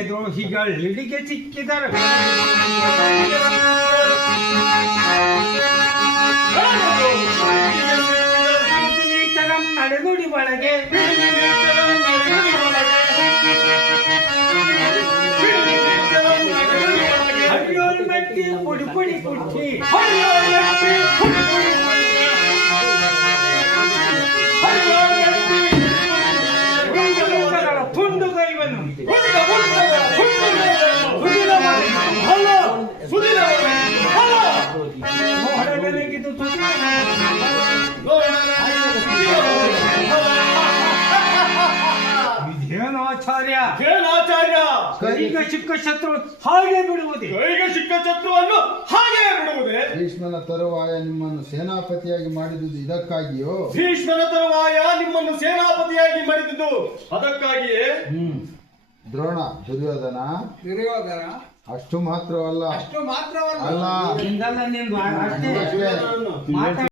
ದ್ರೋಹಿಗಳಿಡಿಗೆ ಸಿಕ್ಕಿದರು. ನಡೆದುಡಿ ಒಳಗೆ ಮೆಟ್ಟಿ ಪುಡಿ ಪುಡಿ ಪುಟ್ಟಿ ತುಂಡು ಕೈವನ್ನು ಮೋಡವೆಲಗಿದು ಆಚಾರ್ಯ ಕೈಗೆ ಸಿಕ್ಕ ಶತ್ರು ಹಾಗೆ ಬಿಡುವುದೇ? ಕೈಗೆ ಸಿಕ್ಕ ಶತ್ರುವನ್ನು ಹಾಗೆ ಬಿಡುವುದೇ? ಭೀಷ್ಮನ ತರುವಾಯ ನಿಮ್ಮನ್ನು ಸೇನಾಪತಿಯಾಗಿ ಮಾಡಿದುದು ಇದಕ್ಕಾಗಿಯೋ? ಭೀಷ್ಮನ ತರುವಾಯ ನಿಮ್ಮನ್ನು ಸೇನಾಪತಿಯಾಗಿ ಮಾಡಿದುದು ಅದಕ್ಕಾಗಿಯೇ? ದ್ರೋಣ ದುರ್ಯೋಧನ ಅಷ್ಟು ಮಾತ್ರವಲ್ಲ ಅಲ್ಲ